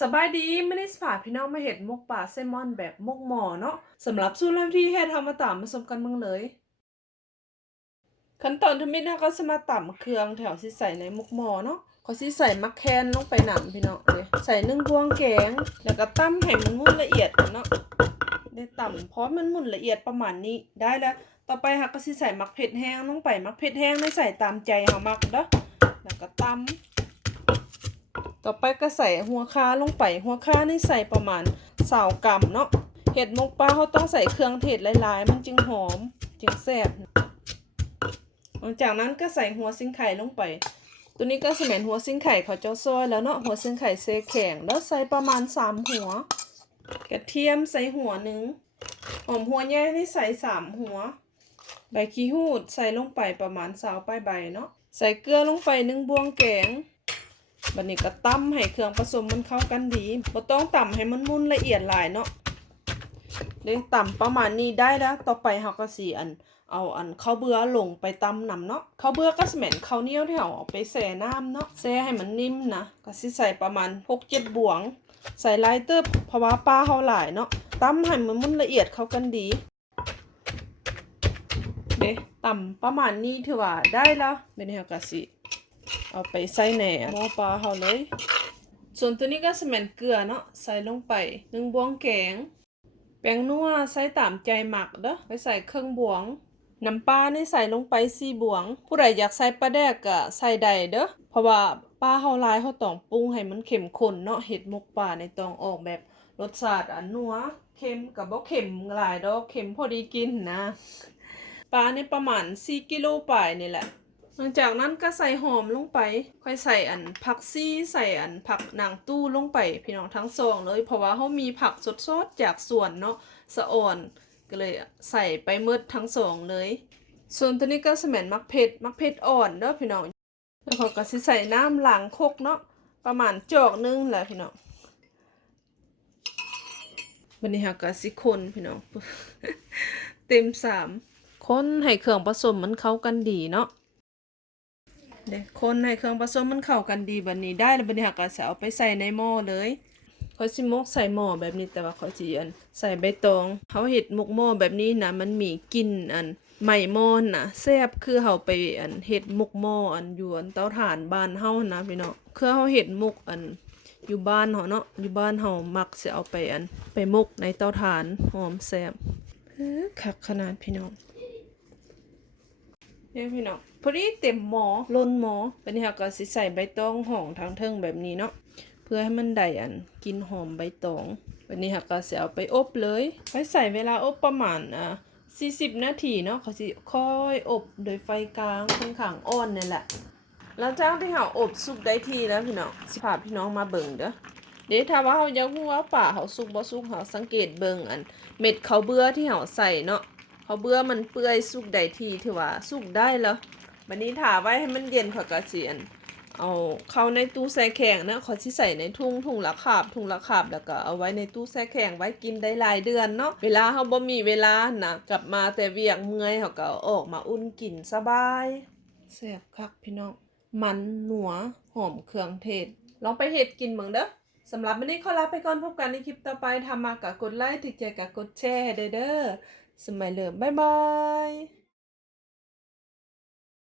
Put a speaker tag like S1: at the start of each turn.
S1: สบายดีไม่ได้สพาพี่น้องมาเห็ดมกป่าแซมอนแบบมกหมอเนาะสำหรับสูตรเริ่มที่เฮ็ดทำมาตามมาสมกันเมืองเลย ขั้นตอนทำมิดนะก็สมาต่ำเครื่องแถวสิใส่ในมกหมอเนาะเขาสิใส่มักแคนลงไปหนำพี่น้องเลยใส่นึ่งบวงแกง แล้วก็ตั้มให้มันมุ่นละเอียดเนาะได้ต่ำเพราะมันมุนละเอียดประมาณนี้ได้แล้ว ต่อไปค่ะก็สิใส่มักเผ็ดแห้งลงไปมักเผ็ดแห้งไม่ใส่ตามใจเฮามักเด้อแล้วก็ตั้ม ต่อไปก็ใส่หัวค้าลงไป หัวค้านี่ใส่ประมาณสาวกรัมเนาะ เห็ดมกปลาเขาต้องใส่เครื่องเทศหลายๆ มันจึงหอม จึงแซ่บหลังจากนั้นก็ใส่หัวซิงไข่ลงไป ตัวนี้ก็สมัยหัวซิงไข่เขาเจ้าซอยแล้วเนาะ หัวซิงไข่เซแข็ง แล้วใส่ประมาณสามหัว กระเทียมใส่หัวหนึ่ง หอมหัวใหญ่นี่ใส่สามหัว ใบขี้หูดใส่ลงไปประมาณสาวปลายใบเนาะ ใส่เกลือลงไปหนึ่งบวงแกง บัดนี้ก็ตำให้เครื่องผสมมันเข้ากันดีบ่ต้องตำให้มันมุนละเอียดหลายเนาะเด้ตำประมาณนี้ได้แล้วต่อไปเฮาก็สิอัน เอาอันข้าวเบื่อลงไปตำนำเนาะข้าวเบื่อก็สแม่นข้าวเหนียวที่เฮาเอาไปแช่น้ำเนาะแช่ให้มันนิ่มนะก็สิใส่ประมาณ6-7บวง ใส่หลายเติบเพราะว่าปลาเฮาหลายเนาะตำให้มันมุนละเอียดเข้ากันดีเด้ต่ำประมาณนี้ถือว่าได้แล้วเป็นเฮาก็สิ เอาไปใส่แหน่หม้อปลาเฮาเลย ส่วนตัวนี้ก็สแมนเกลือเนาะใส่ลงไปหนึ่งบวงแกง แป้งนัวใส่ตามใจหมักเด้อไปใส่เครื่องบวงน้ำปลานี่ใส่ลงไปสี่บวง ผู้ใดอยากใส่ปลาแดกก็ใส่ได้เด้อเพราะว่าปลาเฮาลายเฮาต้องปรุงให้มันเข้มข้นเนาะเห็ดหมกปลาในต้องออกแบบรสชาติอันนัวเค็มกับบ่เค็มหลายดอกเค็มพอดีกินนะปลาในประมาณ4กิโลปลายนี่แหละ ลังจากนั้นก็ใส่หอมลงไป ค่อยใส่อันผักซี่ใส่อันผักนางตู้ลงไป พี่น้องทั้งสองเลย เพราะว่าเขามีผักสดๆจากสวนเนาะสะอ่อนก็เลยใส่ไปหมืดทั้งสองเลย ส่วนตัวนี้ก็สมนมักเผ็ดมักเผ็ดอ่อนเด้อพี่น้องแล้วเขาก็สิใส่น้ำล้างคกเนาะประมาณจอกนึงแหละพี่น้องวันนี้เราก็สิคนพี่น้องเต็มสามคนให้เครื่องผสมมันเข้ากันดีเนาะ เด็กคนให้เครื่องผสมมันเข้ากันดีแบบนี้ได้แล้วบัดนี้เราก็จะเอาไปใส่ในหม้อเลยค่อยสิมกใส่หม้อแบบนี้แต่ว่าค่อยสิอันใส่ใบตองเขาเฮ็ดหมกหม้อแบบนี้นะมันมีกลิ่นอันไหม้หม้อนะแซ่บคือเฮาไปอันเฮ็ดหมกหม้ออันอยู่อันเตาถ่านบ้านเฮานะพี่น้องคือเฮาเฮ็ดหมกอันอยู่บ้านเฮาเนาะอยู่บ้านเฮามักสิเอาไปอันไปหมกในเตาถ่านหอมแซ่บคักขนาดพี่น้อง เนี่ยพี่น้องพอดีเต็มหมอล้นหมอวันนี้เราก็สิใส่ใบตองห่องทางเทิงแบบนี้เนาะเพื่อให้มันได้อันกินหอมใบตองวันนี้เราก็สิเอาไปอบเลยไปใส่เวลาอบประมาณอ่า40นาทีเนาะเขาสิค่อยอบโดยไฟกลางค่อนข้างอ่อนนี่แหละหลังจากที่เราอบสุกได้ทีแล้วพี่น้องสิพาพี่น้องมาเบิ่งเด้อเดี๋ยวถ้าว่าเรายากรู้ว่าป่าเขาสุกบ่สุกเราสังเกตเบิ่งอันเม็ดเขาเบื่อที่เราใส่เนาะ เขาเบื่อมันเปื่อยสุกได้ทีถือว่าสุกได้แล้วบันนี้ถาไว้ให้มันเย็นขาก็เสียนเอาเข้าในตู้แช่แข็งนะเขาที่ใส่ในทุ่งถุงละขาบถุงละขาบแล้วก็เอาไว้ในตู้แช่แข็งไว้กินได้หลายเดือนเนาะเวลาเขาบ่มีเวลานะกลับมาแต่เวียงเมื่อยเขาก็ออกมาอุ่นกินสบายแซ่บคักพี่น้องมันหนัวหอมเครื่องเทศ ลองไปเฮ็ดกินเบิ่งเด้อสำหรับวันนี้ขอลาไปก่อนพบกันในคลิปต่อไปทำมากะกดไลค์ถึกใจกะกดแชร์ให้เด้อ สมัยเลิมบ๊ายบาย